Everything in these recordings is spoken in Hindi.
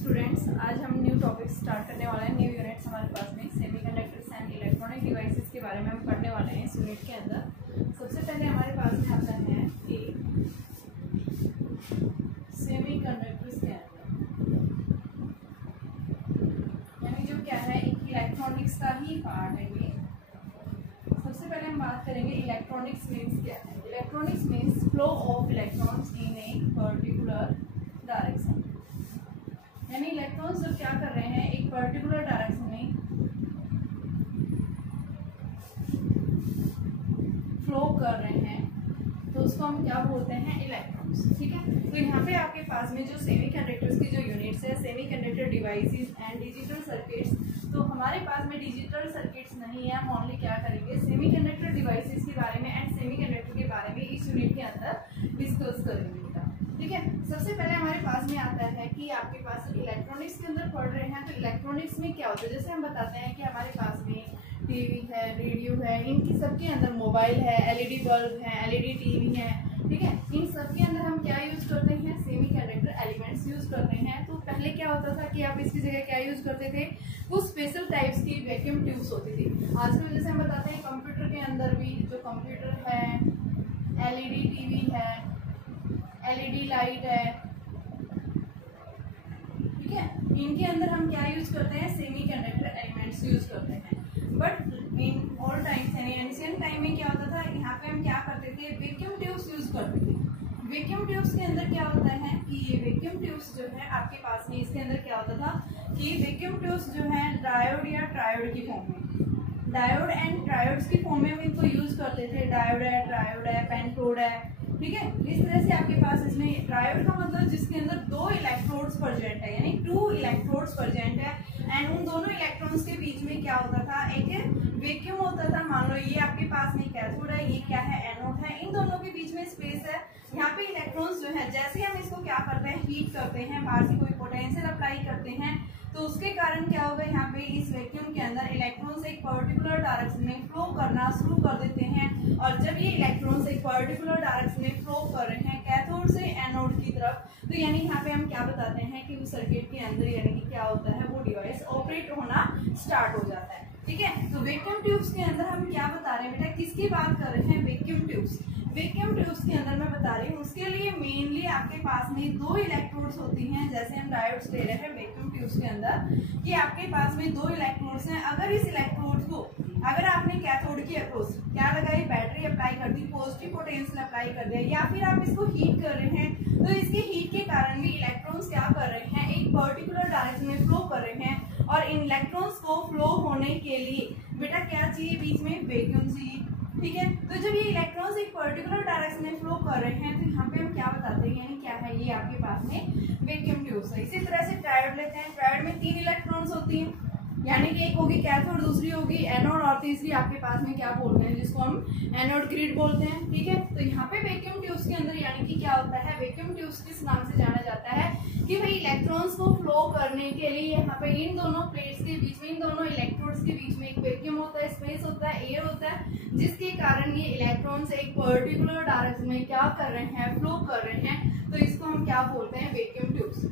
स्टूडेंट्स, आज हम न्यू टॉपिक स्टार्ट करने वाले हैं। न्यू यूनिट्स हमारे पास में सेमीकंडक्टर्स एंड इलेक्ट्रॉनिक डिवाइसेस के बारे में हम पढ़ने वाले हैं इस यूनिट के अंदर। सबसे पहले हमारे पास में आता है कि सेमीकंडक्टर्स के अंदर यानी जो क्या है एक इलेक्ट्रॉनिक्स का ही पार्ट है ये। सबसे पहले हम बात करेंगे इलेक्ट्रॉनिक्स मीन्स क्या है। Electronics means flow of electrons in a particular direction, यानी इलेक्ट्रॉन्स जब क्या कर रहे हैं एक पर्टिकुलर डायरेक्शन में फ्लो कर रहे हैं तो उसको हम क्या बोलते हैं, इलेक्ट्रॉन्स। ठीक है, तो यहाँ पे आपके पास में जो सेमीकंडक्टर्स की जो यूनिट्स है, semiconductor devices and digital circuits, तो हमारे पास में डिजिटल सर्किट्स नहीं है। हम ओनली क्या करेंगे, सेमीकंडक्टर डिवाइसेस के बारे में एंड सेमीकंडक्टर के बारे में इस यूनिट के अंदर डिस्कस करेंगे। ठीक है, सबसे पहले हमारे पास में आता है कि आपके पास इलेक्ट्रॉनिक्स के अंदर पढ़ रहे हैं तो इलेक्ट्रॉनिक्स में क्या होता है। जैसे हम बताते हैं कि हमारे पास में टीवी है, रेडियो है, इनकी सबके अंदर मोबाइल है, एलईडी बल्ब है, एलईडी टीवी है। ठीक है, इन सबके अंदर हम क्या यूज करते हैं, सेमीकंडक्टर एलिमेंट्स यूज करते हैं। तो पहले क्या होता था कि आप इसकी जगह क्या यूज करते थे, कुछ स्पेशल टाइप्स की वैक्यूम ट्यूब्स होती थी। आजकल जैसे हम बताते हैं कंप्यूटर के अंदर भी जो कंप्यूटर है, एलईडी टीवी है, एलईडी लाइट है, ठीक है, इनके अंदर हम क्या यूज करते हैं, सेमीकंडक्टर एलिमेंट्स यूज करते हैं। बट इन ऑल टाइम्स यानी एंशिएंट टाइम में क्या होता था, यहाँ पे हम क्या करते थे, वैक्यूम ट्यूब्स यूज करते थे। वैक्यूम ट्यूब्स के अंदर क्या होता है कि ये वैक्यूम ट्यूब्स जो है आपके पास में इसके अंदर क्या होता था कि वैक्यूम ट्यूब्स जो है डायोड या ट्रायोड की फॉर्म में, डायोड एंड ट्रायोड्स की फॉर्म में हम इनको यूज करते थे। डायोड है, ट्रायोड है, पेंटोड है। ठीक है, इस तरह से आपके पास इसमें ट्रायोड का मतलब जिसके अंदर दो इलेक्ट्रोड्स प्रेजेंट है, यानी 2 इलेक्ट्रोड्स प्रेजेंट है एंड उन दोनों इलेक्ट्रॉन्स के बीच में क्या होता था, एक वैक्यूम होता था। मान लो ये आपके पास में कैथोड है, ये क्या है, एनोड है, इन दोनों के बीच में स्पेस है। यहाँ पे इलेक्ट्रॉन्स जो है जैसे हम इसको क्या करते हैं, हीट करते हैं, बाहर से कोई पोटेंशियल अप्लाई करते हैं तो उसके कारण क्या होगा, यहाँ पे इस वैक्यूम के अंदर इलेक्ट्रॉन्स एक पर्टिकुलर डायरेक्शन में फ्लो करना शुरू कर देते हैं। और जब ये इलेक्ट्रॉन्स एक पर्टिकुलर डायरेक्शन में फ्लो कर रहे हैं कैथोड से एनोड की तरफ, तो यानी यहाँ पे हम क्या बताते हैं कि उस सर्किट के अंदर यानी कि क्या होता है, वो डिवाइस ऑपरेट होना स्टार्ट हो जाता है। ठीक है, तो वैक्यूम ट्यूब्स के अंदर हम क्या बता रहे हैं बेटा, किसकी बात कर रहे हैं, वैक्यूम ट्यूब्स। वैक्यूम ट्यूब्स के अंदर मैं बता रही हूँ उसके लिए मेनली आपके पास में 2 इलेक्ट्रोड्स होती हैं। जैसे हम डायोड्स ले रहे हैं वैक्यूम ट्यूब्स के अंदर कि आपके पास में 2 इलेक्ट्रोड्स हैं। अगर इस इलेक्ट्रोड को अगर आपने कैथोड की अप्रोच क्या लगाई, बैटरी अप्लाई कर दी, पॉजिटिव पोटेंशियल अप्लाई कर दिया, या फिर आप इसको हीट कर रहे हैं तो इसके हीट के कारण भी इलेक्ट्रॉन्स क्या कर रहे हैं, एक पर्टिकुलर डायरेक्शन में फ्लो कर रहे हैं। और इन इलेक्ट्रॉन्स को फ्लो होने के लिए बेटा क्या चाहिए, बीच में वैक्यूम चाहिए। ठीक है, तो जब ये इलेक्ट्रॉन्स एक पर्टिकुलर डायरेक्शन में फ्लो कर रहे हैं तो यहाँ पे हम क्या बताते हैं, यानी क्या है, ये आपके पास में वैक्यूम ट्यूब्स है। इसी तरह से ट्रायोड लेते हैं, ट्रायोड में 3 इलेक्ट्रॉन्स होती हैं, यानी कि एक होगी कैथोड, दूसरी होगी एनोड और तीसरी आपके पास में क्या बोलते हैं, जिसको हम एनोड ग्रिड बोलते हैं। ठीक है, तो यहाँ पे वैक्यूम ट्यूब्स के अंदर यानी कि क्या होता है, वैक्यूम ट्यूब्स किस नाम से जाना जाता है कि भाई इलेक्ट्रॉन्स को फ्लो करने के लिए यहाँ पे इन दोनों प्लेट्स के बीच में, इन दोनों इलेक्ट्रोड्स के बीच में एक वैक्यूम होता है, स्पेस होता है, एयर होता है, जिसके कारण ये इलेक्ट्रॉन्स एक पर्टिकुलर डायरेक्शन में क्या कर रहे हैं, फ्लो कर रहे हैं। तो इसको हम क्या बोलते हैं, वैक्यूम ट्यूब्स।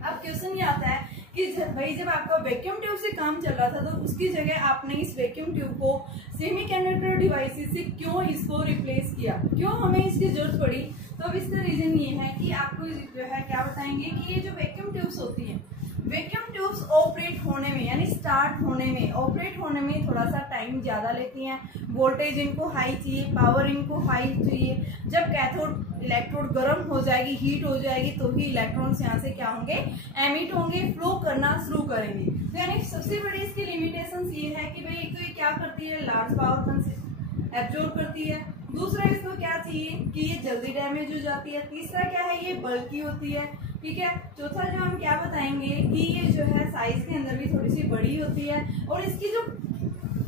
अब क्वेश्चन ये आता है कि भाई जब आपका वैक्यूम ट्यूब से काम चल रहा था तो उसकी जगह आपने इस वैक्यूम ट्यूब को सेमीकंडक्टर डिवाइसेस से क्यों इसको रिप्लेस किया, क्यों हमें इसकी जरूरत पड़ी। तो अब इसका रीजन ये है कि आपको जो है क्या बताएंगे कि ये जो वैक्यूम ट्यूब्स होती हैं, वैक्यूम ट्यूब्स ऑपरेट होने में यानी स्टार्ट होने में, ऑपरेट होने में थोड़ा सा टाइम ज्यादा लेती हैं। वोल्टेज इनको हाई चाहिए, पावर इनको हाई चाहिए। जब कैथोड इलेक्ट्रोड गर्म हो जाएगी, हीट हो जाएगी, तो ही इलेक्ट्रॉन्स यहाँ से क्या होंगे, एमिट होंगे, फ्लो करना शुरू करेंगे। तो यानी सबसे बड़ी इसकी लिमिटेशंस ये है कि भाई एक तो ये क्या करती है, लार्ज पावर एब्जॉर्ब करती है। दूसरा इसको क्या चाहिए कि ये जल्दी डैमेज हो जाती है। तीसरा क्या है, ये बल्की होती है। ठीक है, चौथा जो हम क्या बताएंगे कि ये जो है साइज के अंदर भी थोड़ी सी बड़ी होती है और इसकी जो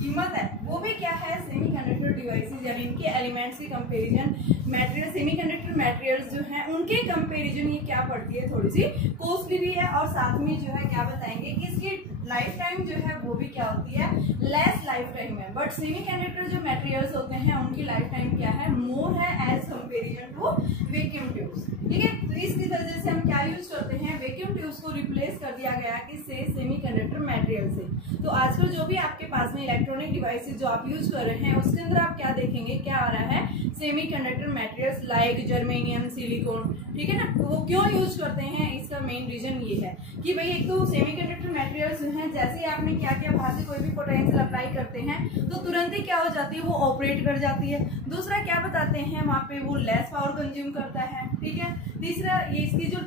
कीमत है वो भी क्या है, सेमीकंडक्टर डिवाइसेस यानी इनके एलिमेंट्स की कंपैरिजन मटेरियल, सेमीकंडक्टर मटेरियल्स जो हैं उनके कंपैरिजन ये क्या पड़ती है, थोड़ी सी कॉस्टली भी है। और साथ में जो है क्या बताएंगे कि इसकी लाइफ टाइम जो है वो भी क्या होती है, लेस लाइफ टाइम है। बट सेमीकंडक्टर जो मटेरियल्स होते हैं उनकी लाइफ टाइम क्या है, मोर है as comparison to vacuum tubes. ठीक है, तो इसकी वजह से हम क्या यूज करते हैं, वैक्यूम ट्यूब्स को रिप्लेस कर दिया गया किससे, सेमीकंडक्टर मटेरियल से। तो आजकल जो भी आपके पास में इलेक्ट्रॉनिक डिवाइसेज जो आप यूज कर रहे हैं उसके अंदर आप क्या देखेंगे, क्या आ रहा है, semiconductor materials like germanium, silicon. ठीक है ना, तो वो क्यों यूज करते हैं, इसका मेन रीजन ये है कि भाई एक तो सेमीकंडक्टर मटेरियल्स जो हैं, जैसे ही आपने क्या क्या बाहर से कोई भी पोटेंशियल अप्लाई करते हैं तो तुरंत ही क्या हो जाती है, वो ऑपरेट कर जाती है। दूसरा क्या बताते हैं वहाँ पे, वो लेस पावर कंज्यूम करता है। ठीक है, तीसरा ये इसकी जो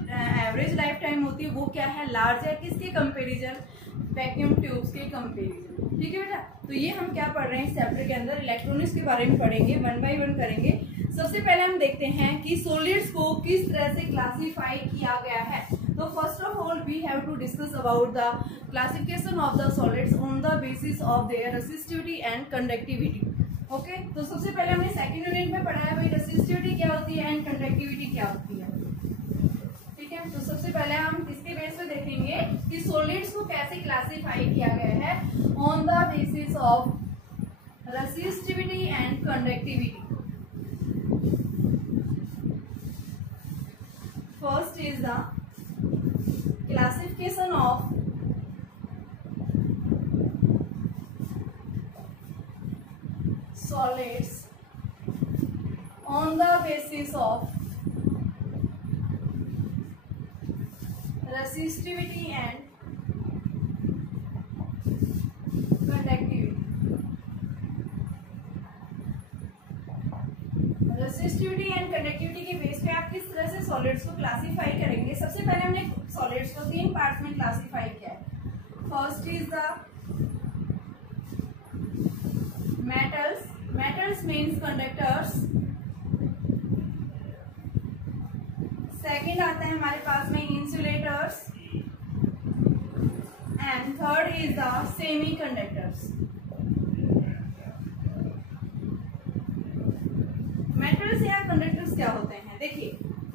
एवरेज लाइफ टाइम होती है वो क्या है, लार्ज है, किसके कंपेरिजन, वैक्यूम ट्यूब्स के कंपेरिजन। ठीक है बेटा, तो ये हम क्या पढ़ रहे हैं इस चैप्टर के अंदर, इलेक्ट्रॉनिक्स के बारे में पढ़ेंगे, वन बाय वन करेंगे। सबसे पहले हम देखते हैं कि सॉलिड्स को किस तरह से क्लासिफाई किया गया है। तो first of all we have to discuss about the classification of the solids on the basis of their resistivity and conductivity. Okay, तो सबसे पहले हमने सेकंड यूनिट में पढ़ा है भाई रेसिस्टिविटी क्या होती है एंड कंडक्टिविटी क्या होती है। ठीक है, तो सबसे पहले हम किसके बेस पे देखेंगे कि सॉलिड्स को कैसे क्लासिफाई किया गया है, on the basis of resistivity and conductivity. First is the classification of solids on the basis of resistivity and conductivity. Resistivity and conductivity के बेस पे आप किस तरह से सॉलिड्स को क्लासिफाई करेंगे। सबसे पहले हमने सॉलिड्स को तीन पार्ट्स में क्लासिफाई किया है। First is the metals, metals means conductors. Second आता है हमारे पास में insulators and third is the semi conductors. Metals या कंडक्टर्स क्या होते हैं, देखिए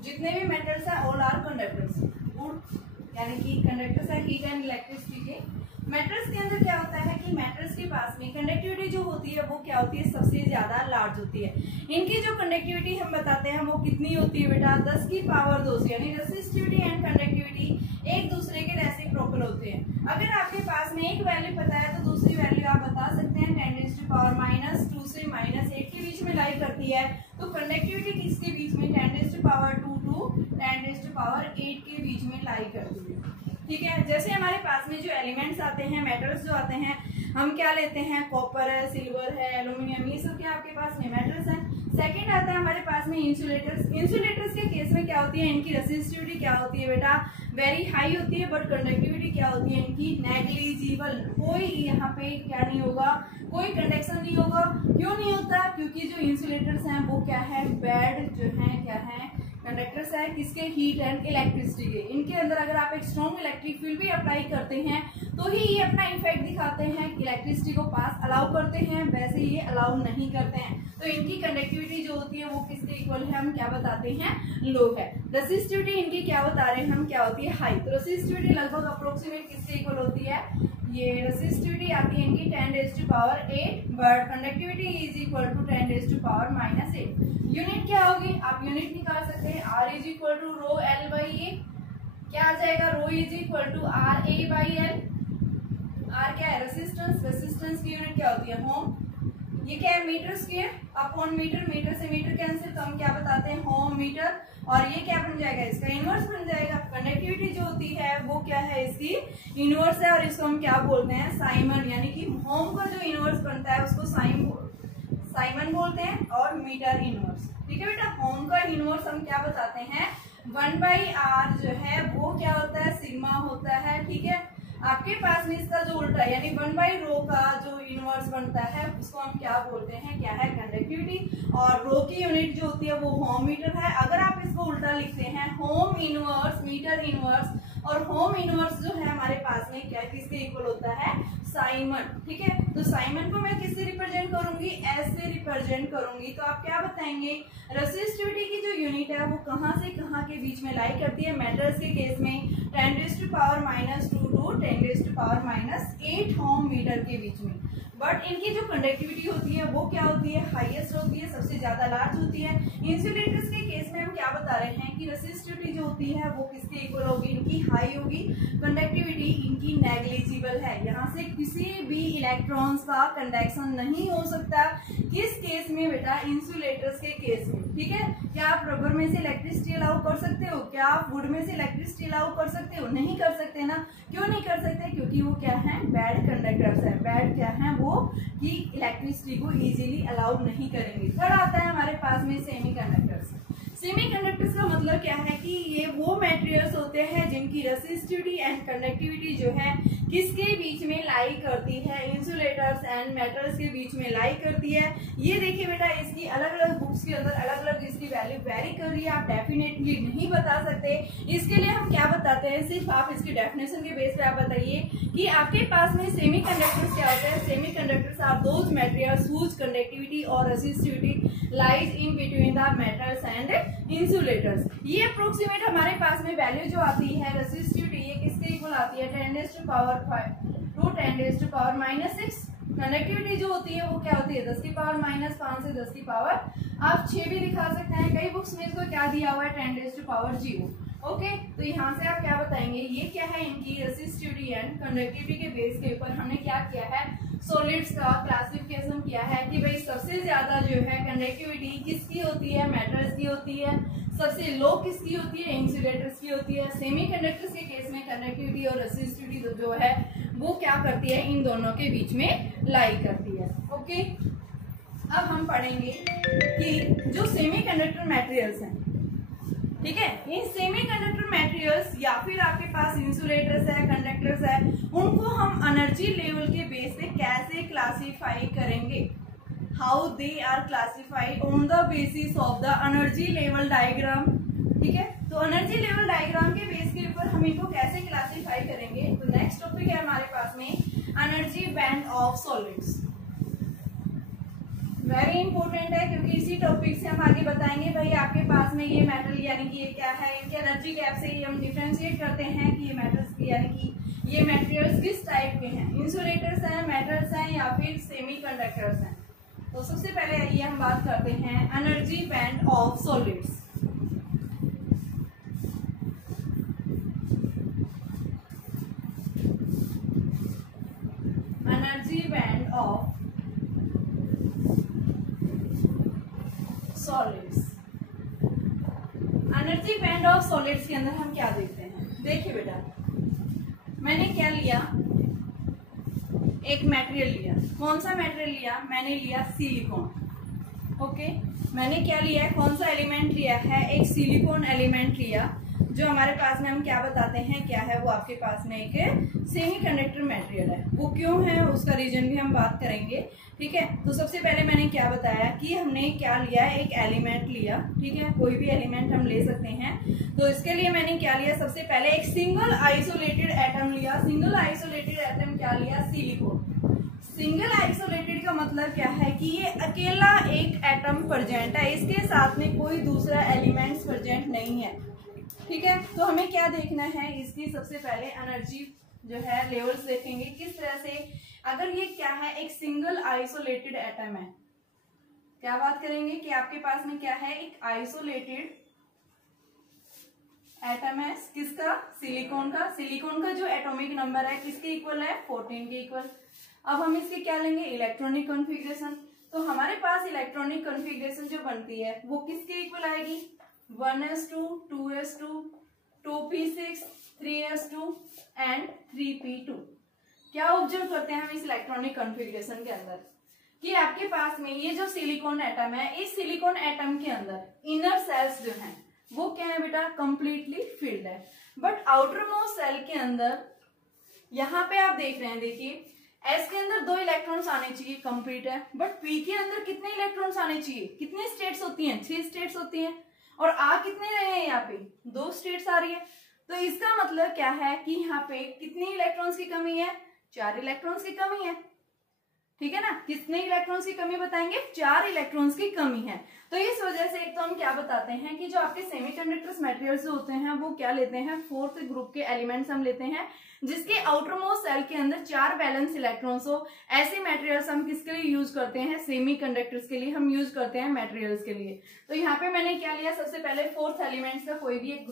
जितने भी मेटल्स है ऑल आर कंडक्टर्स, यानी कि कंडक्टर्स है हीट एंड इलेक्ट्रिसिटी के। मेटल्स के अंदर क्या होता है कि मेटल्स के पास में कंडक्टिविटी जो होती है वो क्या होती है, सबसे ज्यादा लार्ज होती है। इनकी जो कंडक्टिविटी हम बताते हैं वो कितनी होती है बेटा, 10 की पावर 2 से, यानी रेसिस्टिविटी एंड कंडक्टिविटी एक दूसरे के रेसिप्रोकल होते हैं। अगर आपके पास में एक वैल्यू पता है तो दूसरी वैल्यू आप बता सकते हैं 10⁻⁻2 से -8 के बीच में लाई करती है। तो कंडक्टिविटी किसके बीच में, 10⁻2 टू 10⁸ के बीच में लाई करती है। ठीक है, जैसे हमारे पास में जो एलिमेंट्स आते हैं, मेटल्स जो आते हैं, हम क्या लेते हैं, कॉपर है, सिल्वर है, एल्यूमिनियम, ये सब क्या आपके पास में मेटल्स हैं। सेकंड आता है हमारे पास में इंसुलेटर्स। इंसुलेटर्स के केस में क्या होती है, इनकी रेसिस्टिविटी क्या होती है बेटा, वेरी हाई होती है, बट कंडक्टिविटी क्या होती है इनकी, नेग्लिजिबल। कोई यहाँ पे क्या नहीं होगा, कोई कंडक्शन नहीं होगा। क्यों नहीं होता, क्योंकि जो इंसुलेटर्स हैं वो क्या है, बैड जो है क्या है, कंडक्टर्स है किसके, हीट एंड इलेक्ट्रिसिटी के। इनके अंदर अगर आप एक स्ट्रॉन्ग इलेक्ट्रिक फील्ड भी अप्लाई करते हैं तो ही ये अपना इफेक्ट दिखाते हैं, इलेक्ट्रिसिटी को पास अलाउ करते हैं, वैसे ये अलाउ नहीं करते हैं। तो इनकी कंडक्टिविटी जो होती है वो किसके इक्वल है, हम क्या बताते हैं, लो है। रेसिस्टिविटी इनकी क्या बता रहे हैं हम, क्या होती है, हाई। तो रेसिस्टिविटी लगभग अप्रोक्सीमेट किसके इक्वल होती है, ये रेसिस्टिविटी आती है इनकी 10⁸, but conductivity is equal to 10⁻⁻8। Unit क्या होगी, आप यूनिट निकाल सकते हैं, R is equal to rho L by A. क्या आ जाएगा, rho is equal to R A बाई L। R क्या है, रेसिस्टेंस, रेसिस्टेंस की यूनिट क्या होती है, होम। ये क्या है, meter square upon meter, meter से मीटर कैंसिल, तो हम क्या बताते हैं, होम मीटर। और ये क्या बन जाएगा, इसका इनवर्स बन जाएगा। कंडक्टिविटी जो होती है वो क्या है, इसकी इनवर्स है, और इसको हम क्या बोलते हैं, साइमन। यानी कि होम का जो इनवर्स बनता है उसको साइमन बोलते हैं, और मीटर इनवर्स। ठीक है बेटा, होम का इनवर्स हम क्या बताते हैं, 1/r जो है वो क्या होता है, सिग्मा होता है। ठीक है, आपके पास में इसका जो उल्टा है, यानी 1/रो का जो इनवर्स बनता है उसको हम क्या बोलते हैं, क्या है, कंडक्टिविटी। और रो की यूनिट जो होती है वो होम मीटर है। अगर आप इसको उल्टा लिखते हैं, होम इनवर्स मीटर इनवर्स, और होम इनवर्स जो है हमारे पास में क्या किसके इक्वल होता है, साइमन। ठीक है, तो साइमन को मैं किससे रिप्रेजेंट करूंगी, एस से रिप्रेजेंट करूंगी। तो आप क्या बताएंगे, रेसिस्टिविटी की जो यूनिट है वो कहां से कहां के बीच में लाई करती है। मेटल्स के केस में 10⁻⁻² to 10⁻⁻8 ओम मीटर के बीच में। बट इनकी जो कंडक्टिविटी होती है वो क्या होती है, हाईएस्ट होती है, सबसे ज्यादा लार्ज होती है। इंसुलेटर्स के केस में हम क्या बता रहे हैं कि रेसिस्टिविटी जो होती है वो किसके इक्वल होगी, इनकी हाई होगी, कंडक्टिविटी इनकी नेग्लिजिबल है। यहाँ से किसी भी इलेक्ट्रॉन्स का कंडक्शन नहीं हो सकता। किस केस में बेटा, इंसुलेटर्स के केस में। ठीक है, क्या आप रबर में से इलेक्ट्रिसिटी अलाउ कर सकते हो, क्या आप वुड में से इलेक्ट्रिसिटी अलाउ कर सकते हो, नहीं कर सकते ना। क्यों नहीं कर सकते, क्योंकि वो क्या है, बैड कंडक्टर्स है। बैड क्या है वो, कि इलेक्ट्रिसिटी को इजीली अलाउ नहीं करेंगे। थर्ड आता है हमारे पास में सेमीकंडक्टर्स। सेमीकंडक्टर्स का मतलब क्या है कि ये वो मटेरियल्स होते हैं जिनकी रेसिस्टिविटी एंड कंडक्टिविटी जो है किसके बीच में लाई करती है, इंसुलेटर्स एंड मेटल्स के बीच में लाई करती है। ये देखिए बेटा, इसकी अलग अलग बुक्स के अंदर अलग अलग इसकी वैल्यू वेरी कर रही है, आप डेफिनेटली नहीं बता सकते। इसके लिए हम क्या बताते हैं, सिर्फ आप इसकी डेफिनेशन के बेस पे आप बताइए कि आपके पास में सेमीकंडक्टर्स क्या होते हैं। Semiconductors are those materials whose conductivity और resistivity lies in between the metals and insulators. ये अप्रोक्सीमेट हमारे पास में वैल्यू जो आती है रेसिस्टिविटी, ये किसके इक्वल आती है, 10⁻⁵ to 10⁻⁻6। कंडक्टिविटी जो होती है वो क्या होती है, 10⁻⁻5 से 10⁻6 भी दिखा सकते हैं। कई बुक्स में इसको क्या दिया हुआ है, 10⁻0। ओके, तो यहाँ से आप क्या बताएंगे, ये क्या है, इनकी रेसिस्टिविटी एंड कंडक्टिविटी के बेस के ऊपर हमने क्या किया है, सॉलिड्स का क्लासिफिकेशन किया है कि भाई सबसे ज्यादा जो है कंडक्टिविटी किसकी होती है, मेटल्स की होती है। सबसे लो किसकी होती है, इंसुलेटर्स की होती है। सेमीकंडक्टर्स के केस में कंडक्टिविटी और रेसिस्टिविटी जो है वो क्या करती है, इन दोनों के बीच में लाई करती है। ओके, अब हम पढ़ेंगे कि जो सेमीकंडक्टर मटेरियल्स हैं, ठीक है, इन सेमीकंडक्टर मटेरियल्स या फिर आपके पास इंसुलेटर्स है, कंडक्टर्स है, उनको हम एनर्जी लेवल के बेस पे कैसे क्लासिफाई करेंगे। How they are classified on the basis of the energy level diagram. ठीक है, तो एनर्जी लेवल डायग्राम के बेस के ऊपर हम इनको कैसे क्लासिफाई करेंगे। तो नेक्स्ट टॉपिक है हमारे पास में energy band of solids. Very important है, क्योंकि इसी टॉपिक से हम आगे बताएंगे भाई आपके पास में ये मेटल यानी कि ये क्या है, इनके एनर्जी गैप से ही हम डिफरेंशिएट करते हैं कि ये मेटल्स यानी कि ये मटेरियल्स किस टाइप के हैं, इंसुलेटर्स हैं, मेटल्स हैं या फिर सेमीकंडक्टर्स हैं। तो सबसे पहले आइए हम बात करते हैं energy band of solids. Energy band of solids. Energy band of solids के अंदर हम क्या देखते हैं, देखिए बेटा, मैंने क्या लिया, एक मटेरियल लिया। कौन सा मटेरियल लिया, मैंने लिया सिलिकॉन। ओके, मैंने क्या लिया है, कौन सा एलिमेंट लिया है, एक सिलिकॉन एलिमेंट लिया, जो हमारे पास में हम क्या बताते हैं क्या है, वो आपके पास में एक सेमीकंडक्टर मटेरियल है। वो क्यों है उसका रीजन भी हम बात करेंगे। ठीक है, तो सबसे पहले मैंने क्या बताया कि हमने क्या लिया, एक एलिमेंट लिया। ठीक है, कोई भी एलिमेंट हम ले सकते हैं। तो इसके लिए मैंने क्या लिया, सबसे पहले एक सिंगल आइसोलेटेड एटम लिया। सिंगल आइसोलेटेड एटम क्या लिया, सिलिकॉन। सिंगल आइसोलेटेड का मतलब क्या है कि ये अकेला एक एटम प्रेजेंट है, इसके साथ में कोई दूसरा एलिमेंट्स प्रेजेंट नहीं है। ठीक है, तो हमें क्या देखना है, इसकी सबसे पहले एनर्जी जो है लेवल्स देखेंगे किस तरह से। अगर ये क्या है, एक सिंगल आइसोलेटेड एटम है, क्या बात करेंगे कि आपके पास में क्या है, एक आइसोलेटेड एटम है, किसका, सिलिकॉन का। सिलिकॉन का जो एटॉमिक नंबर है किसके इक्वल है, 14 के इक्वल। अब हम इसके क्या लेंगे, इलेक्ट्रॉनिक कॉन्फ़िगरेशन। तो हमारे पास इलेक्ट्रॉनिक कॉन्फ़िगरेशन जो बनती है वो किसके इक्वल आएगी, 1s2 2s2 2p6 3s2 and 3p2। क्या ऑब्जर्व करते हैं हम इस इलेक्ट्रॉनिक कॉन्फ़िगरेशन के अंदर कि आपके पास में ये जो सिलिकॉन एटम है, इस सिलिकॉन एटम के अंदर इनर सेल्स जो हैं वो क्या है बेटा, कंप्लीटली फिल्ड है। बट आउटर मोस्ट सेल के अंदर यहाँ पे आप देख रहे हैं, देखिए एस के अंदर 2 इलेक्ट्रॉन्स आने चाहिए, कंप्लीट है। बट पी के अंदर कितने इलेक्ट्रॉन्स आने चाहिए, कितनी स्टेट्स होती हैं, 6 स्टेट्स होती हैं। और आ कितने रहे हैं, यहाँ पे 2 स्टेट्स आ रही है। तो इसका मतलब क्या है कि यहाँ पे कितनी इलेक्ट्रॉन्स की कमी है, 4 इलेक्ट्रॉन्स की कमी है। ठीक है ना, कितने इलेक्ट्रॉन्स की कमी बताएंगे, 4 इलेक्ट्रॉन्स की कमी है। तो इस वजह से एक तो हम क्या बताते हैं कि जो आपके सेमीकंडक्टर्स मटेरियल्स होते हैं वो क्या लेते हैं, फोर्थ ग्रुप के एलिमेंट्स हम लेते हैं जिसके आउटर मोस्ट सेल के अंदर 4 बैलेंस इलेक्ट्रॉन्स हो। ऐसे मटेरियल्स हम किसके लिए यूज करते हैं, सेमीकंडक्टर्स के लिए हम यूज करते हैं मटेरियल्स के लिए। तो यहाँ पे मैंने क्या लिया, सबसे पहले फोर्थ एलिमेंट्स का कोई भी एक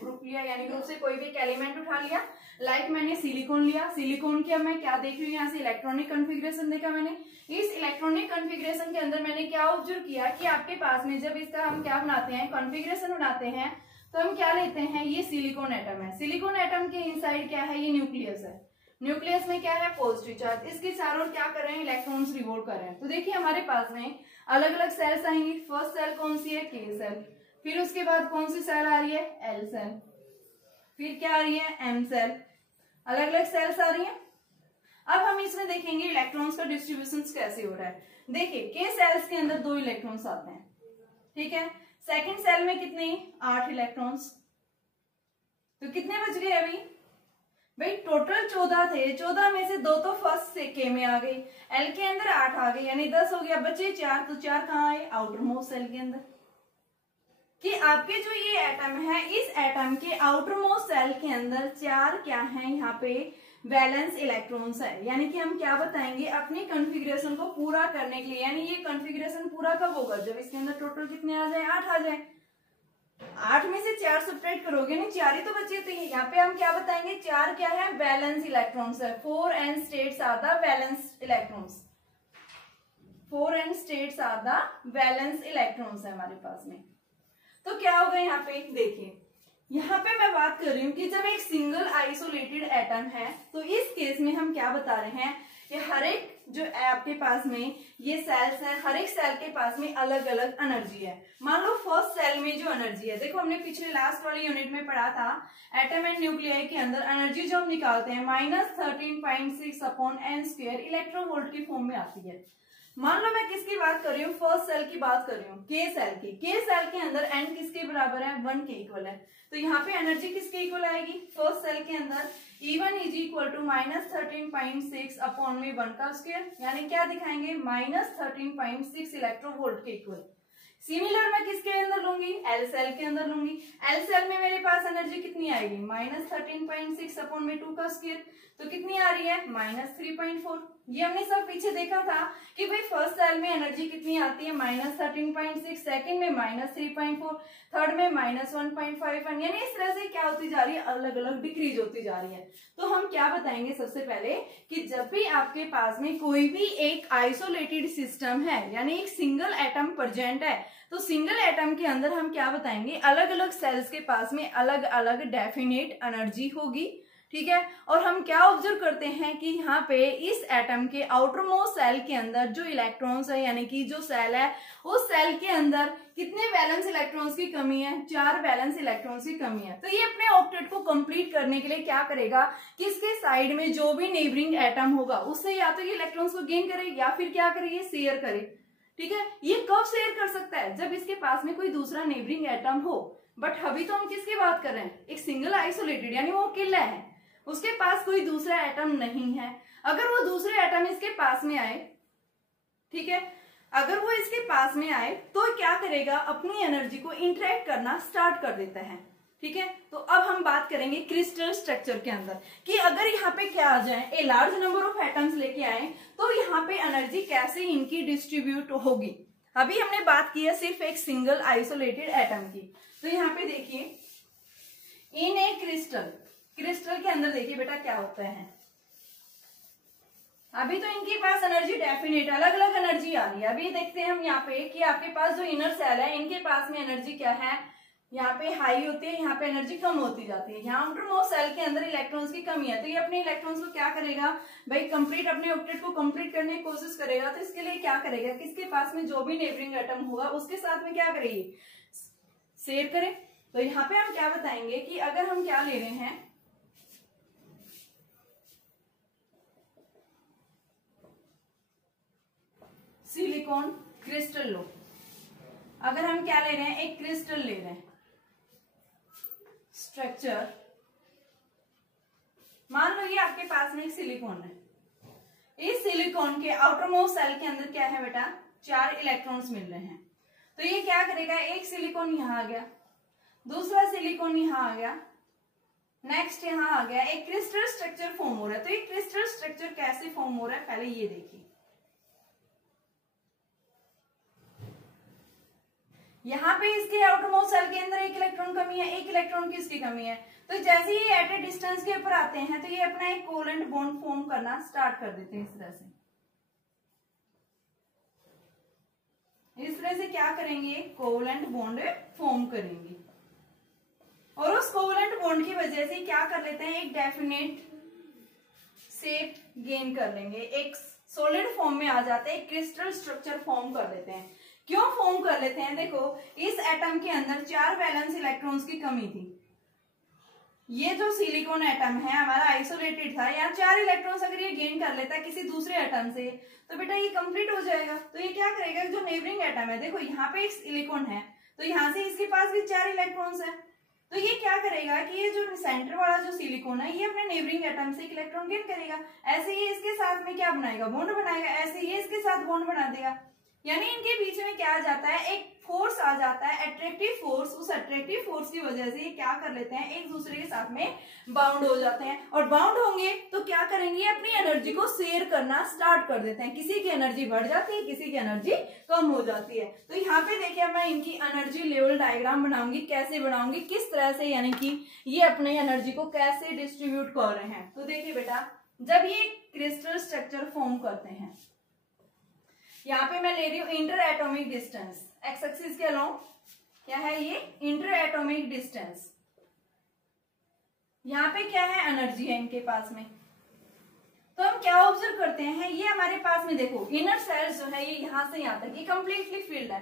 ग्रुप लिया, यानी ग्रुप से कोई भी एक एलिमेंट उठा लिया। लाइक मैंने सिलिकॉन लिया, सिलिकॉन की अब मैं क्या देख रही हूँ, यहाँ से इलेक्ट्रॉनिक कॉन्फ़िगरेशन देखा मैंने। इस इलेक्ट्रॉनिक कॉन्फ़िगरेशन के अंदर मैंने क्या ऑब्जर्व किया कि आपके पास में जब इसका हम क्या बनाते हैं, कॉन्फ़िगरेशन बनाते हैं, तो हम क्या लेते हैं, ये सिलिकॉन एटम है। सिलिकॉन एटम के इनसाइड क्या है, ये न्यूक्लियस है। न्यूक्लियस में क्या है, पॉजिटिव चार्ज। इसके चारों ओर क्या कर रहे हैं, इलेक्ट्रॉन्स रिवॉल्व कर रहे हैं। तो देखिए हमारे पास में अलग अलग सेल्स आएंगी। फर्स्ट सेल कौन सी है, के सेल। फिर उसके बाद कौन सी सेल आ रही है, एल सेल। फिर क्या आ रही है, एम सेल। अलग अलग सेल्स आ रही है। अब हम इसमें देखेंगे इलेक्ट्रॉन्स का डिस्ट्रीब्यूशन कैसे हो रहा है। देखिए के सेल्स के अंदर 2 इलेक्ट्रॉन्स आते हैं, ठीक है। सेकंड सेल में कितने, 8 इलेक्ट्रॉन्स। तो कितने बच गए अभी भाई, टोटल 14 थे। 14 में से 2 तो फर्स्ट से के में आ गई, एल के अंदर 8 आ गई, यानी 10 हो गया, बचे 4। तो 4 कहाँ आए, आउटर मोस्ट सेल के अंदर। कि आपके जो ये एटम है, इस एटम के आउटर मोस्ट सेल के अंदर 4 क्या है, यहाँ पे वैलेंस इलेक्ट्रॉन्स है। यानी कि हम क्या बताएंगे, अपनी कॉन्फ़िगरेशन को पूरा करने के लिए, यानी ये कॉन्फ़िगरेशन पूरा कब होगा, जब इसके अंदर टोटल कितने आ जाए, 8 आ जाए। 8 में से 4 सब्ट्रैक्ट करोगे नहीं, 4 ही तो बचे। तो यहाँ पे हम क्या बताएंगे, 4 क्या है, वैलेंस इलेक्ट्रॉन्स है। 4 N states are the valence electrons. 4 N states are the valence electrons है हमारे पास में। तो क्या होगा यहाँ पे, देखिए यहाँ पे मैं बात कर रही हूँ कि जब एक सिंगल आइसोलेटेड एटम है, तो इस केस में हम क्या बता रहे हैं कि हर एक जो आपके पास में ये सेल्स हैं, हर एक सेल के पास में अलग अलग एनर्जी है। मान लो फर्स्ट सेल में जो एनर्जी है, देखो हमने पिछले लास्ट वाली यूनिट में पढ़ा था, एटम एंड न्यूक्लियाई के अंदर एनर्जी जो हम निकालते हैं -13.6 अपॉन n स्क्वायर इलेक्ट्रोवोल्ट की फॉर्म में आती है। मान लो मैं किसकी बात कर रही हूँ, फर्स्ट सेल की बात कर रही हूँ, के सेल की। के सेल के अंदर n किसके बराबर है, 1 के इक्वल है। तो यहाँ पे एनर्जी किसके इक्वल आएगी, फर्स्ट सेल के अंदर E1 is equal to -13.6 upon में 1 का स्क्वायर, यानी क्या दिखाएंगे, -13.6 इलेक्ट्रोवोल्ट के इक्वल। सिमिलर मैं किसके अंदर लूंगी, एल सेल के अंदर लूंगी। एल सेल में मेरे पास एनर्जी कितनी आएगी, -13.6 अपॉन में 2 का स्क्वायर। तो कितनी आ रही है, -3.4। ये हमने सब पीछे देखा था कि भाई फर्स्ट सेल में एनर्जी कितनी आती है, -13.6, सेकंड में -3.4, थर्ड में -1.51, यानी इस तरह से क्या होती जा रही है, अलग अलग डिक्रीज होती जा रही है। तो हम क्या बताएंगे सबसे पहले कि जब भी आपके पास में कोई भी एक आइसोलेटेड सिस्टम है, यानी एक सिंगल एटम प्रेजेंट है, तो सिंगल एटम के अंदर हम क्या बताएंगे, अलग अलग सेल्स के पास में अलग अलग डेफिनेट एनर्जी होगी, ठीक है। और हम क्या ऑब्जर्व करते हैं कि यहाँ पे इस एटम के आउटर मोस्ट सेल के अंदर जो इलेक्ट्रॉन्स है, यानी कि जो सेल है, उस सेल के अंदर कितने वैलेंस इलेक्ट्रॉन्स की कमी है, 4 वैलेंस इलेक्ट्रॉन्स की कमी है। तो ये अपने ऑक्टेट को कंप्लीट करने के लिए क्या करेगा कि इसके साइड में जो भी नेबरिंग एटम होगा उससे या तो ये इलेक्ट्रॉन्स को गेन करे या फिर क्या करे, ये शेयर करे, ठीक है। ये कब शेयर कर सकता है, जब इसके पास में कोई दूसरा नेबरिंग एटम हो। बट अभी तो हम किसकी बात कर रहे हैं, एक सिंगल आइसोलेटेड, यानी वो अकेला है, उसके पास कोई दूसरा एटम नहीं है। अगर वो दूसरे एटम इसके पास में आए, ठीक है, अगर वो इसके पास में आए तो क्या करेगा, अपनी एनर्जी को इंटरेक्ट करना स्टार्ट कर देता है, ठीक है। तो अब हम बात करेंगे क्रिस्टल स्ट्रक्चर के अंदर कि अगर यहाँ पे क्या आ जाए, a large number of atoms लेके आए, तो यहाँ पे एनर्जी कैसे इनकी डिस्ट्रीब्यूट होगी। अभी हमने बात की है सिर्फ एक सिंगल आइसोलेटेड एटम की। तो यहाँ पे देखिए, इन ए क्रिस्टल के अंदर देखिए बेटा क्या होता है, अभी तो इनके पास एनर्जी डेफिनेट अलग अलग एनर्जी आ रही है। अभी देखते हैं हम यहाँ पे कि आपके पास जो इनर सेल है, इनके पास में एनर्जी क्या है, यहाँ पे हाई होती है, यहाँ पे एनर्जी कम होती जाती है। यहाँ आउटर मोस्ट सेल के अंदर इलेक्ट्रॉन्स की कमी है, तो ये अपने इलेक्ट्रॉन्स को क्या करेगा भाई, कंप्लीट अपने ऑक्टेट को कंप्लीट करने की कोशिश करेगा। तो इसके लिए क्या करेगा, किसके पास में जो भी नेबरिंग एटम होगा उसके साथ में क्या करेगी, शेयर करे। तो यहाँ पे हम क्या बताएंगे कि अगर हम क्या ले रहे हैं, सिलिकॉन क्रिस्टल लो, अगर हम क्या ले रहे हैं, एक क्रिस्टल ले रहे हैं, स्ट्रक्चर, मान लो ये आपके पास में एक सिलिकॉन है। इस सिलिकॉन के आउटर मोस्ट सेल के अंदर क्या है बेटा, 4 इलेक्ट्रॉन्स मिल रहे हैं। तो ये क्या करेगा, एक सिलिकॉन यहाँ आ गया, दूसरा सिलिकॉन यहाँ आ गया, नेक्स्ट यहाँ आ गया, एक क्रिस्टल स्ट्रक्चर फॉर्म हो रहा है। तो ये क्रिस्टल स्ट्रक्चर कैसे फॉर्म हो रहा है पहले ये देखिए। यहाँ पे इसके आउटरमोस्ट सेल के अंदर एक इलेक्ट्रॉन कमी है, एक इलेक्ट्रॉन की इसकी कमी है। तो जैसे ही एट ए डिस्टेंस के ऊपर आते हैं तो ये अपना एक कोवेलेंट बॉन्ड फॉर्म करना स्टार्ट कर देते हैं। इस तरह से क्या करेंगे, कोवेलेंट बॉन्ड फॉर्म करेंगे और उस कोवेलेंट बॉन्ड की वजह से क्या कर लेते हैं, एक डेफिनेट शेप गेन कर लेंगे, एक सॉलिड फॉर्म में आ जाते हैं, क्रिस्टल स्ट्रक्चर फॉर्म कर लेते हैं। क्यों फॉर्म कर लेते हैं, देखो इस एटम के अंदर 4 वैलेंस इलेक्ट्रॉन्स की कमी थी। ये जो सिलिकॉन एटम है हमारा आइसोलेटेड था, यहाँ 4 इलेक्ट्रॉन्स अगर ये गेन कर लेता है किसी दूसरे एटम से तो बेटा ये कंप्लीट हो जाएगा। तो ये क्या करेगा, जो नेबरिंग एटम है, देखो यहाँ पे एक सिलिकॉन है तो यहाँ से इसके पास भी 4 इलेक्ट्रॉन्स है, तो ये क्या करेगा कि ये जो सेंटर वाला जो सिलिकॉन है ये अपने नेबरिंग एटम से एक इलेक्ट्रॉन गेन करेगा। ऐसे ये इसके साथ में क्या बनाएगा, बॉन्ड बनाएगा, ऐसे ये इसके साथ बॉन्ड बना देगा। यानी इनके बीच में क्या आ जाता है, एक फोर्स आ जाता है, अट्रैक्टिव फोर्स। उस अट्रैक्टिव फोर्स की वजह से ये क्या कर लेते हैं, एक दूसरे के साथ में बाउंड हो जाते हैं। और बाउंड होंगे तो क्या करेंगे, अपनी एनर्जी को शेयर करना स्टार्ट कर देते हैं। किसी की एनर्जी बढ़ जाती है, किसी की एनर्जी कम हो जाती है। तो यहाँ पे देखिए मैं इनकी एनर्जी लेवल डायग्राम बनाऊंगी, कैसे बनाऊंगी, किस तरह से, यानी कि ये अपने एनर्जी को कैसे डिस्ट्रीब्यूट कर रहे हैं। तो देखिए बेटा, जब ये क्रिस्टल स्ट्रक्चर फॉर्म करते हैं, यहाँ पे मैं ले रही हूँ inter atomic distance, x axis के अलोंग क्या है ये, इंटर एटॉमिक डिस्टेंस। यहाँ पे क्या है, एनर्जी है इनके पास में। तो हम क्या ऑब्जर्व करते हैं, ये हमारे पास में देखो इनर सेल्स जो है ये यहाँ से यहाँ तक ये कंप्लीटली फिल्ड है।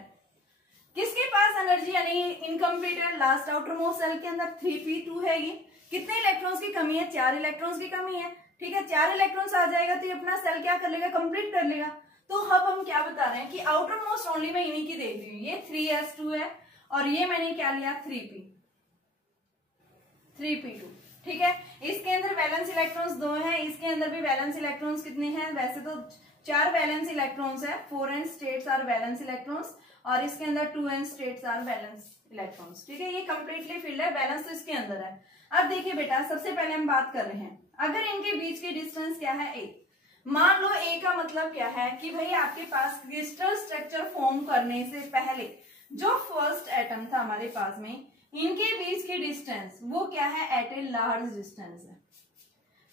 किसके पास एनर्जी यानी इनकम्प्लीट है, लास्ट आउटर मोस्ट सेल के अंदर 3p2 है। ये कितने इलेक्ट्रॉन्स की कमी है, 4 इलेक्ट्रॉन्स की कमी है। ठीक है, 4 इलेक्ट्रॉन्स आ जाएगा तो ये अपना सेल क्या कर लेगा, कंप्लीट कर लेगा। तो अब हम क्या बता रहे हैं कि आउटर मोस्ट ओनली मैं इन्हीं की देख रही हूँ, ये 3s2 है और ये मैंने क्या लिया 3p2। ठीक है, इसके अंदर वैलेंस इलेक्ट्रॉन्स 2 हैं, इसके अंदर भी वैलेंस इलेक्ट्रॉन्स कितने हैं, वैसे तो 4 वैलेंस इलेक्ट्रॉन्स है, 4n states are valence electrons और इसके अंदर 2n states are valence electrons. ठीक है, ये कंप्लीटली फिल्ड है, बैलेंस तो इसके अंदर है। अब देखिए बेटा, सबसे पहले हम बात कर रहे हैं, अगर इनके बीच की डिस्टेंस क्या है, a। मान लो a का मतलब क्या है कि भाई आपके पास क्रिस्टल स्ट्रक्चर फॉर्म करने से पहले जो फर्स्ट एटम था हमारे पास में, इनके बीच की डिस्टेंस वो क्या है, एट ए लार्ज डिस्टेंस है,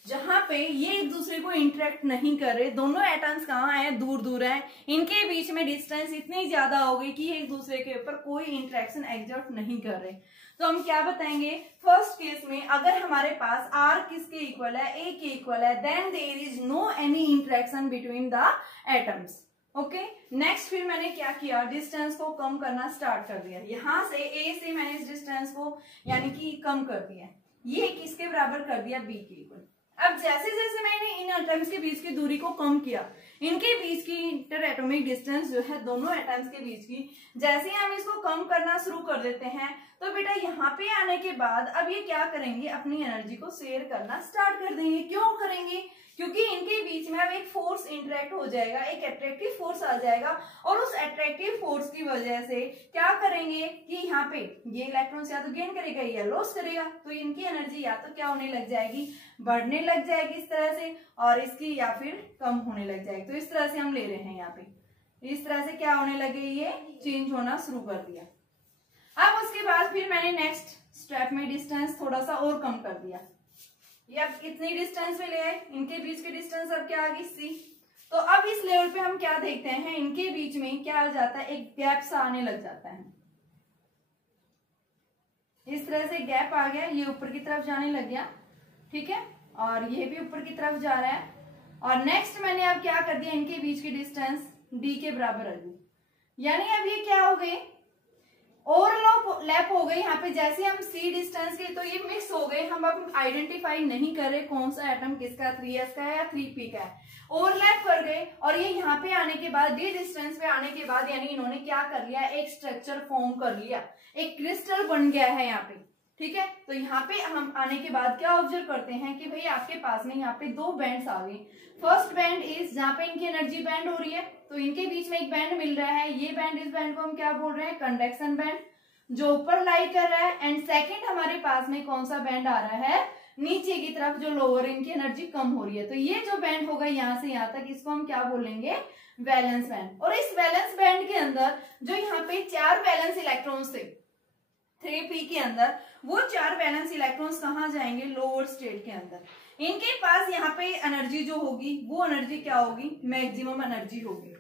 जहां पे ये एक दूसरे को इंटरेक्ट नहीं कर रहे। दोनों एटम्स कहाँ हैं, दूर दूर हैं, इनके बीच में डिस्टेंस इतनी ज्यादा हो गई कि एक दूसरे के ऊपर कोई इंटरेक्शन एग्जर्ट नहीं कर रहे। तो हम क्या बताएंगे, फर्स्ट केस में अगर हमारे पास r किसके इक्वल है, a के इक्वल है, then there is no any interaction between the atoms. Okay, next फिर मैंने क्या किया, डिस्टेंस को कम करना स्टार्ट कर दिया। यहां से a से मैंने इस डिस्टेंस को यानी कि कम कर दिया, ये किसके बराबर कर दिया, b के इक्वल। अब जैसे जैसे मैंने इन एटम्स के बीच की दूरी को कम किया, इनके बीच की इंटर एटॉमिक डिस्टेंस जो है दोनों एटम्स के बीच की, जैसे ही हम इसको कम करना शुरू कर देते हैं तो बेटा यहाँ पे आने के बाद अब ये क्या करेंगे, अपनी एनर्जी को शेयर करना स्टार्ट कर देंगे। क्यों करेंगे, क्योंकि इनके बीच में अब एक फोर्स इंटरेक्ट हो जाएगा, एक अट्रैक्टिव फोर्स आ जाएगा और उस अट्रैक्टिव फोर्स की वजह से क्या करेंगे कि यहाँ पे ये इलेक्ट्रॉन्स या तो गेन करेगा या लॉस करेगा। तो इनकी एनर्जी या तो क्या होने लग जाएगी, बढ़ने लग जाएगी इस तरह से, और इसकी या फिर कम होने लग जाएगी। तो इस तरह से हम ले रहे हैं, यहाँ पे इस तरह से क्या होने लगे, ये चेंज होना शुरू कर दिया। अब उसके बाद फिर मैंने नेक्स्ट स्टेप में डिस्टेंस थोड़ा सा और कम कर दिया। ये अब कितनी डिस्टेंस पे ले आए, इनके बीच की डिस्टेंस अब क्या आ गई c। तो अब इस लेवल पे हम क्या देखते हैं, इनके बीच में क्या आ जाता है, एक गैप सा आने लग जाता है। इस तरह से गैप आ गया, ये ऊपर की तरफ जाने लग गया। ठीक है, और ये भी ऊपर की तरफ जा रहा है। और नेक्स्ट मैंने अब क्या कर दिया, इनके बीच की डिस्टेंस d के बराबर आ गई, यानी अब ये क्या हो गए, ओवरलैप हो गई। यहाँ पे जैसे हम c डिस्टेंस के, तो ये मिक्स हो गए, हम अब आइडेंटिफाई नहीं कर रहे कौन सा एटम किसका, 3s का है या 3p का है, ओवरलैप कर गए। और ये यहाँ पे आने के बाद, d डिस्टेंस पे आने के बाद, यानी इन्होंने क्या कर लिया, एक स्ट्रक्चर फॉर्म कर लिया, एक क्रिस्टल बन गया है यहाँ पे। ठीक है, तो यहाँ पे हम आने के बाद क्या ऑब्जर्व करते हैं कि भाई आपके पास में यहाँ पे 2 बैंड्स आ गए। फर्स्ट बैंड इज जहाँ पे इनकी एनर्जी बैंड हो रही है, तो इनके बीच में एक बैंड मिल रहा है, ये बैंड, इस बैंड को हम क्या बोल रहे हैं, कंडक्शन बैंड, जो ऊपर लाई कर रहा है। एंड सेकंड हमारे पास में कौन सा बैंड आ रहा है, नीचे की तरफ, जो लोअर, इनकी एनर्जी कम हो रही है। तो ये जो बैंड होगा यहाँ से यहाँ तक, इसको हम क्या बोलेंगे, वैलेंस बैंड। और इस वैलेंस बैंड के अंदर जो यहाँ पे 4 वैलेंस इलेक्ट्रॉन्स थे 3p के अंदर, वो 4 वैलेंस इलेक्ट्रॉन्स कहाँ जाएंगे, लोअर स्टेट के अंदर। इनके पास यहाँ पे एनर्जी जो होगी, वो एनर्जी क्या होगी, मैक्सिमम एनर्जी होगी।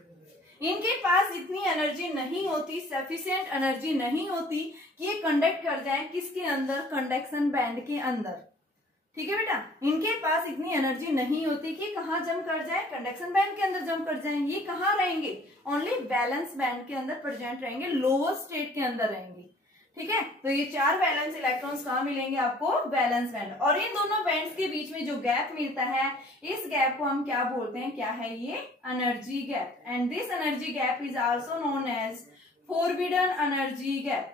इनके पास इतनी एनर्जी नहीं होती, सफिशिएंट एनर्जी नहीं होती कि ये कंडक्ट कर जाए किसके अंदर, कंडक्शन बैंड के अंदर। ठीक है बेटा, इनके पास इतनी एनर्जी नहीं होती कि कहाँ जंप कर जाए, कंडक्शन बैंड के अंदर जंप कर जाए। ये कहाँ रहेंगे, ओनली वैलेंस बैंड के अंदर प्रेजेंट रहेंगे, लोअर स्टेट के अंदर रहेंगे। ठीक है, तो ये 4 वैलेंस इलेक्ट्रॉन्स कहाँ मिलेंगे आपको, वैलेंस बैंड। और इन दोनों बैंड्स के बीच में जो गैप मिलता है, इस गैप को हम क्या बोलते हैं, क्या है ये, energy gap. And this energy gap is also known as forbidden energy gap.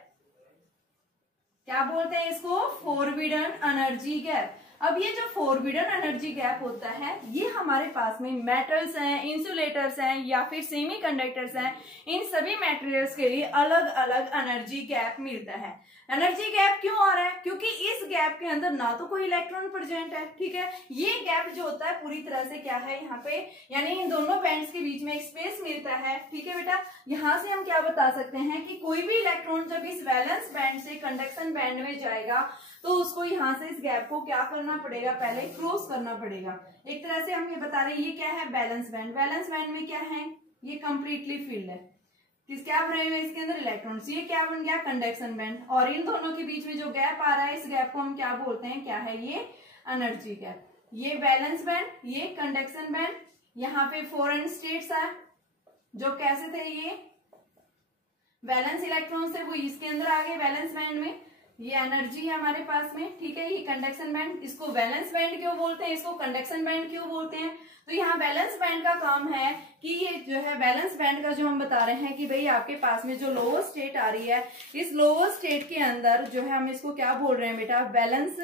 क्या बोलते हैं इसको, फोरबिडन एनर्जी गैप। अब ये जो फोरबिडन एनर्जी गैप होता है, ये हमारे पास में मेटल्स हैं, इंसुलेटर्स हैं या फिर सेमीकंडक्टर्स हैं, इन सभी मटेरियल्स के लिए अलग अलग एनर्जी गैप मिलता है। एनर्जी गैप क्यों आ रहा है, क्योंकि इस गैप के अंदर ना तो कोई इलेक्ट्रॉन प्रेजेंट है। ठीक है, ये गैप जो होता है पूरी तरह से क्या है यहाँ पे, यानी इन दोनों बैंड्स के बीच में एक स्पेस मिलता है। ठीक है बेटा, यहाँ से हम क्या बता सकते हैं कि कोई भी इलेक्ट्रॉन जब इस वैलेंस बैंड से कंडक्शन बैंड में जाएगा, तो उसको यहाँ से इस गैप को क्या करना पड़ेगा, पहले क्रॉस करना पड़ेगा। एक तरह से हम ये बता रहे हैं, ये क्या है, बैलेंस बैंड। बैलेंस बैंड में क्या है, ये कंप्लीटली फिल्ड है, किस क्या भरे हुए इसके अंदर, इलेक्ट्रॉन्स। ये क्या बन गया, कंडक्शन बैंड। और इन दोनों के बीच में जो गैप आ रहा है, इस गैप को हम क्या बोलते हैं, क्या है ये, एनर्जी गैप। ये बैलेंस बैंड, ये कंडक्शन बैंड। यहाँ पे फॉरेन स्टेट्स है, जो कैसे थे, ये बैलेंस इलेक्ट्रॉन्स थे, वो इसके अंदर आ गए बैलेंस बैंड में। ये एनर्जी है हमारे पास में। ठीक है, ये कंडक्शन बैंड, इसको वैलेंस बैंड क्यों बोलते हैं, इसको कंडक्शन बैंड क्यों बोलते हैं। तो यहाँ बैलेंस बैंड का काम है कि ये जो है बैलेंस बैंड का जो हम बता रहे हैं कि भाई आपके पास में जो लोअर स्टेट आ रही है, इस लोअर स्टेट के अंदर जो है हम इसको क्या बोल रहे हैं बेटा, बैलेंस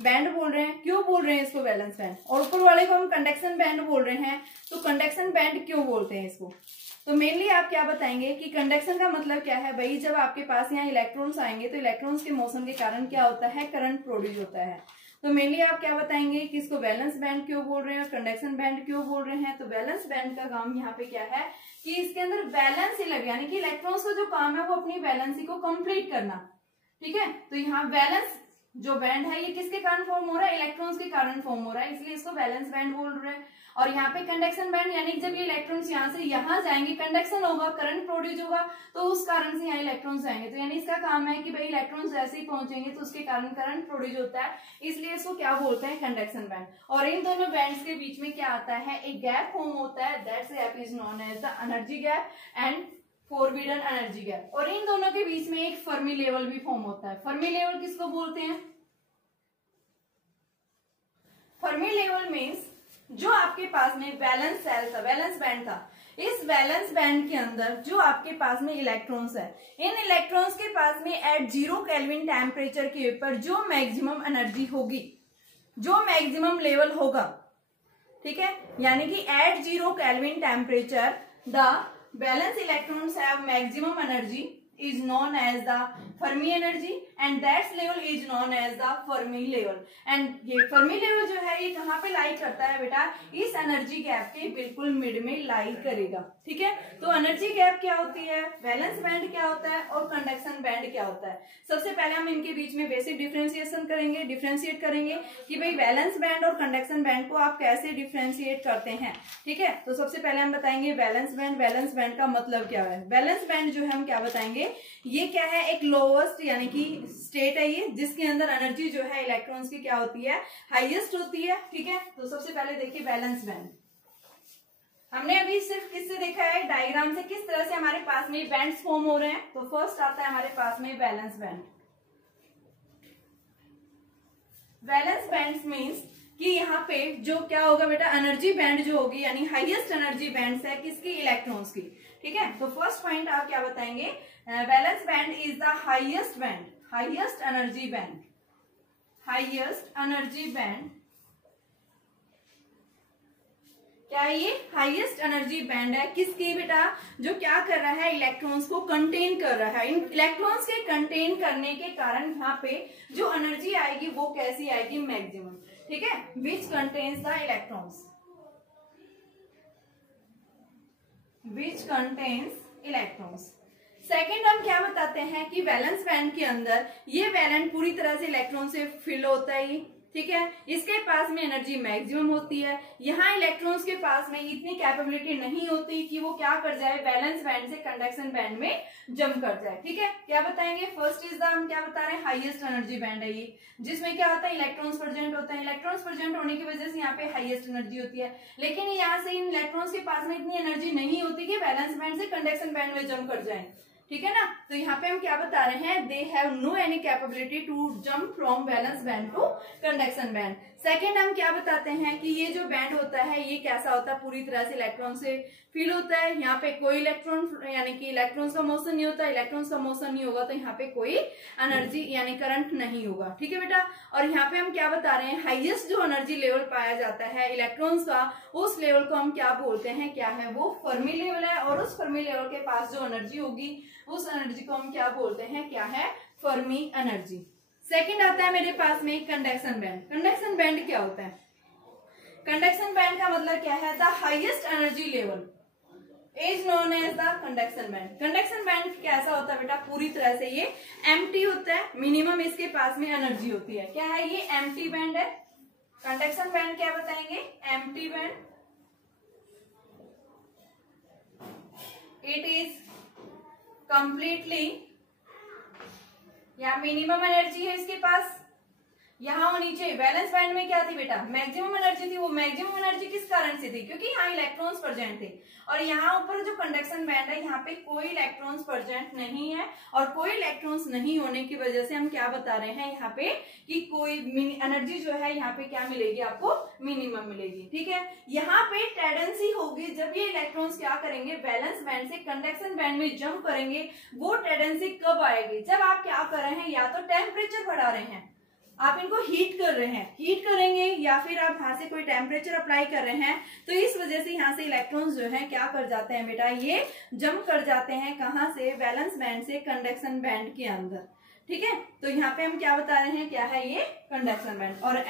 बैंड बोल रहे हैं। क्यों बोल रहे हैं इसको बैलेंस बैंड, और ऊपर वाले को हम कंडक्शन बैंड बोल रहे हैं। तो कंडक्शन बैंड क्यों बोलते हैं इसको, तो मेनली आप क्या बताएंगे कि कंडक्शन का मतलब क्या है भाई, जब आपके पास यहाँ इलेक्ट्रॉन्स आएंगे तो इलेक्ट्रॉन्स के मोशन के कारण क्या होता है, करंट प्रोड्यूस होता है। तो मेनली आप क्या बताएंगे कि इसको वैलेंस बैंड क्यों बोल रहे हैं और कंडक्शन बैंड क्यों बोल रहे हैं। तो वैलेंस बैंड का काम यहाँ पे क्या है कि इसके अंदर वैलेंस ही लगे, यानी कि इलेक्ट्रॉन्स का जो काम है वो अपनी वैलेंसी को कंप्लीट करना। ठीक है, तो यहाँ वैलेंस जो बैंड है ये किसके कारण फॉर्म हो रहा है, इलेक्ट्रॉन्स के कारण फॉर्म हो रहा है, इसलिए इसको वैलेंस बैंड बोल रहे हैं। और यहाँ पे कंडक्शन बैंड, यानी जब ये इलेक्ट्रॉन्स यहाँ से यहाँ जाएंगे, कंडक्शन होगा, करंट प्रोड्यूस होगा, तो उस कारण से यहाँ इलेक्ट्रॉन्स जाएंगे। तो यानी इसका काम है कि भाई इलेक्ट्रॉन्स जैसे ही पहुंचेंगे तो उसके कारण करंट प्रोड्यूस होता है, इसलिए इसको क्या बोलते हैं, कंडक्शन बैंड। और इन दोनों बैंड्स के बीच में क्या आता है, एक गैप फॉर्म होता है, that's gap is known as the energy gap and forbidden energy gap. और इन दोनों के बीच में एक फर्मी लेवल भी फॉर्म होता है। फर्मी लेवल किसको बोलते हैं, फर्मी लेवल मीन्स जो आपके पास में वैलेंस सेल था, वैलेंस बैंड था, इस वैलेंस बैंड के अंदर जो आपके पास में इलेक्ट्रॉन्स है, इन इलेक्ट्रॉन्स के पास में एट 0 केल्विन टेम्परेचर के ऊपर जो मैक्सिमम एनर्जी होगी, जो मैक्सिमम लेवल होगा, ठीक है, यानी कि at 0 kelvin temperature the valence electrons have maximum energy is known as the Fermi energy and that level is known as the Fermi level। and ये Fermi level जो है ये कहाँ पे लाई करता है बेटा, इस एनर्जी गैप के बिल्कुल मिड में लाई करेगा। ठीक है, तो एनर्जी गैप क्या होती है, वैलेंस बैंड क्या होता है और कंडक्शन बैंड क्या होता है। सबसे पहले हम इनके बीच में बेसिक डिफ्रेंसिएशन करेंगे, डिफ्रेंशिएट करेंगे कि भाई वैलेंस बैंड और कंडक्शन बैंड को आप कैसे डिफ्रेंशिएट करते हैं। ठीक है, तो सबसे पहले हम बताएंगे वैलेंस बैंड। वैलेंस बैंड का मतलब क्या है, वैलेंस बैंड जो है हम क्या बताएंगे, ये क्या है, एक लोवेस्ट यानी कि स्टेट है ये, जिसके अंदर एनर्जी जो है इलेक्ट्रॉन्स की क्या होती है, हाईएस्ट होती है। ठीक है, तो सबसे पहले देखिए वैलेंस बैंड। हमने अभी सिर्फ किससे देखा है, डायग्राम से, किस तरह से हमारे पास में बैंड्स फॉर्म हो रहे हैं। तो फर्स्ट आता है हमारे पास में valence band. Valence band means कि यहाँ पे जो क्या होगा बेटा, एनर्जी बैंड जो होगी, यानी हाईएस्ट एनर्जी बैंड है किसकी, इलेक्ट्रॉन्स की। ठीक है, तो फर्स्ट पॉइंट आप क्या बताएंगे, valence band is the highest band, highest energy band, highest energy band क्या ये हाईएस्ट एनर्जी बैंड है किसकी बेटा, जो क्या कर रहा है, इलेक्ट्रॉन्स को कंटेन कर रहा है। इन इलेक्ट्रॉन्स के कंटेन करने के कारण यहाँ पे जो एनर्जी आएगी वो कैसी आएगी, मैक्सिमम। ठीक है, which contains the electrons, which contains electrons. Second हम क्या बताते हैं कि वैलेंस बैंड के अंदर ये वैलेंट पूरी तरह से इलेक्ट्रॉन से फिल होता है, ठीक है, इसके पास में एनर्जी मैक्सिमम होती है। यहाँ इलेक्ट्रॉन्स के पास में इतनी कैपेबिलिटी नहीं होती कि वो क्या कर जाए, वैलेंस बैंड से कंडक्शन बैंड में जंप कर जाए। ठीक है, क्या बताएंगे, फर्स्ट इज द, हम क्या बता रहे हैं, हाईएस्ट एनर्जी बैंड है ये, जिसमें क्या होता है, इलेक्ट्रॉन्स प्रेजेंट होते हैं। इलेक्ट्रॉन्स प्रेजेंट होने की वजह से यहाँ पे हाईएस्ट एनर्जी होती है, लेकिन यहाँ से इन इलेक्ट्रॉन्स के पास में इतनी एनर्जी नहीं होती कि वैलेंस बैंड से कंडक्शन बैंड में जंप कर जाए। ठीक है ना, तो यहाँ पे हम क्या बता रहे हैं, they have no any capability to jump from valence band to conduction band. Second हम क्या बताते हैं कि ये जो बैंड होता है ये कैसा होता है, पूरी तरह से इलेक्ट्रॉन से फिल होता है। यहाँ पे कोई इलेक्ट्रॉन यानी कि इलेक्ट्रॉन्स का मोशन नहीं होता, इलेक्ट्रॉन्स का मोशन नहीं होगा तो यहाँ पे कोई एनर्जी यानी करंट नहीं होगा। ठीक है बेटा, और यहाँ पे हम क्या बता रहे हैं, हाईएस्ट जो एनर्जी लेवल पाया जाता है इलेक्ट्रॉन्स का, उस लेवल को हम क्या बोलते हैं, क्या है वो, फर्मी लेवल है। और उस फर्मी लेवल के पास जो एनर्जी होगी उस एनर्जी को हम क्या बोलते हैं, क्या है, फर्मी एनर्जी। सेकंड आता है मेरे पास में कंडक्शन बैंड। कंडक्शन बैंड क्या होता है, कंडक्शन बैंड का मतलब क्या है, the highest energy level is known as the conduction band. Conduction band कैसा होता है बेटा, पूरी तरह से ये एम्प्टी होता है, मिनिमम इसके पास में एनर्जी होती है। क्या है ये, एम्प्टी बैंड है। कंडक्शन बैंड क्या बताएंगे, empty band. It is completely, या मिनिमम एनर्जी है इसके पास, यहाँ और नीचे वैलेंस बैंड में क्या थी बेटा, मैक्सिमम एनर्जी थी। वो मैक्सिमम एनर्जी किस कारण से थी, क्योंकि यहाँ इलेक्ट्रॉन्स प्रेजेंट थे। और यहाँ ऊपर जो कंडक्शन बैंड है यहाँ पे कोई इलेक्ट्रॉन्स प्रेजेंट नहीं है, और कोई इलेक्ट्रॉन्स नहीं होने की वजह से हम क्या बता रहे हैं यहाँ पे कि कोई एनर्जी जो है यहाँ पे क्या मिलेगी, आपको मिनिमम मिलेगी। ठीक है, यहाँ पे टेंडेंसी होगी जब ये इलेक्ट्रॉन्स क्या करेंगे, वैलेंस बैंड से कंडक्शन बैंड में जंप करेंगे। वो टेंडेंसी कब आएगी, जब आप क्या कर रहे हैं, या तो टेम्परेचर बढ़ा रहे हैं, आप इनको हीट कर रहे हैं, हीट करेंगे, या फिर आप यहाँ से कोई टेम्परेचर अप्लाई कर रहे हैं, तो इस वजह से यहाँ से इलेक्ट्रॉन्स जो है क्या कर जाते हैं बेटा, ये जंप कर जाते हैं, कहाँ से, वैलेंस बैंड से कंडक्शन बैंड के अंदर। ठीक है, तो यहाँ पे हम क्या बता रहे हैं, क्या है ये, कंडक्शन बैंड। और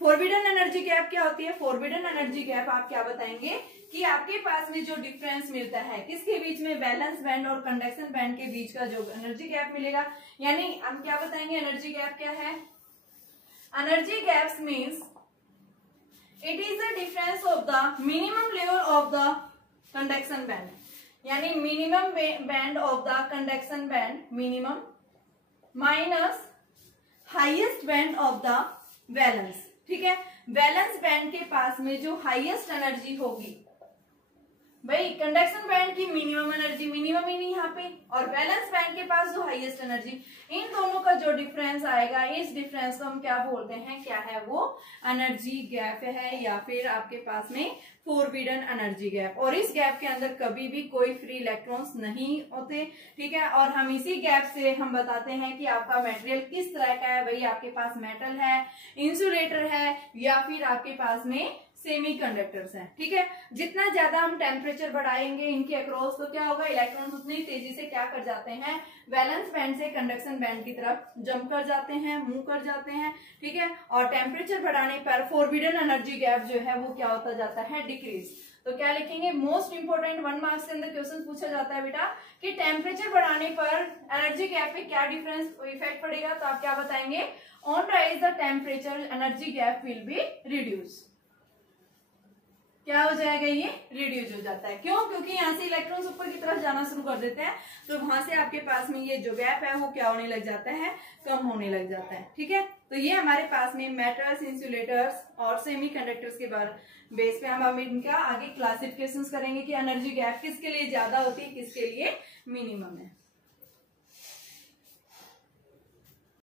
फॉरबिडन एनर्जी गैप क्या होती है, फॉरबिडन एनर्जी गैप आप क्या बताएंगे कि आपके पास में जो डिफरेंस मिलता है किसके बीच में, वैलेंस बैंड और कंडक्शन बैंड के बीच का जो एनर्जी गैप मिलेगा, यानी हम क्या बताएंगे, एनर्जी गैप क्या है, energy gaps means it is the difference of the minimum level of the conduction band, यानी minimum band of the conduction band minimum minus highest band of the valence। ठीक है, वैलेंस बैंड के पास में जो हाईएस्ट एनर्जी होगी, भाई कंडक्शन बैंड की मिनिमम एनर्जी, मिनिमम ही नहीं यहाँ पे, और वैलेंस बैंड के पास जो हाईएस्ट एनर्जी, इन दोनों का जो डिफरेंस आएगा, इस डिफरेंस को हम क्या बोलते हैं, क्या है वो, एनर्जी गैप है, या फिर आपके पास में फॉरबिडन एनर्जी गैप। और इस गैप के अंदर कभी भी कोई फ्री इलेक्ट्रॉन्स नहीं होते। ठीक है, और हम इसी गैप से हम बताते हैं कि आपका मटेरियल किस तरह का है, भाई आपके पास मेटल है, इंसुलेटर है, या फिर आपके पास में सेमी कंडक्टर्स हैं। ठीक है, जितना ज्यादा हम टेम्परेचर बढ़ाएंगे इनके अक्रॉस, तो क्या होगा, इलेक्ट्रॉन्स उतनी तेजी से क्या कर जाते हैं, वैलेंस बैंड से कंडक्शन बैंड की तरफ जंप कर जाते हैं, मूव कर जाते हैं। ठीक है, और टेम्परेचर बढ़ाने पर फॉरबिडन एनर्जी गैप जो है वो क्या होता जाता है, डिक्रीज। तो क्या लिखेंगे, मोस्ट इंपोर्टेंट 1 मार्क्स के अंदर क्वेश्चन पूछा जाता है बेटा कि टेम्परेचर बढ़ाने पर एनर्जी गैप पे क्या डिफरेंस इफेक्ट पड़ेगा, तो आप क्या बताएंगे, on rise the temperature energy gap will be reduce. क्या हो जाएगा, ये रिड्यूस हो जाता है। क्यों, क्योंकि यहाँ से इलेक्ट्रॉन्स ऊपर की तरफ जाना शुरू कर देते हैं, तो वहां से आपके पास में ये जो गैप है वो क्या होने लग जाता है, कम होने लग जाता है। ठीक है, तो ये हमारे पास में मेटल्स, इंसुलेटर्स और सेमी कंडक्टर्स के बेस पे हम इनका आगे क्लासिफिकेशन करेंगे कि एनर्जी गैप किसके लिए ज्यादा होती है, किसके लिए मिनिमम है।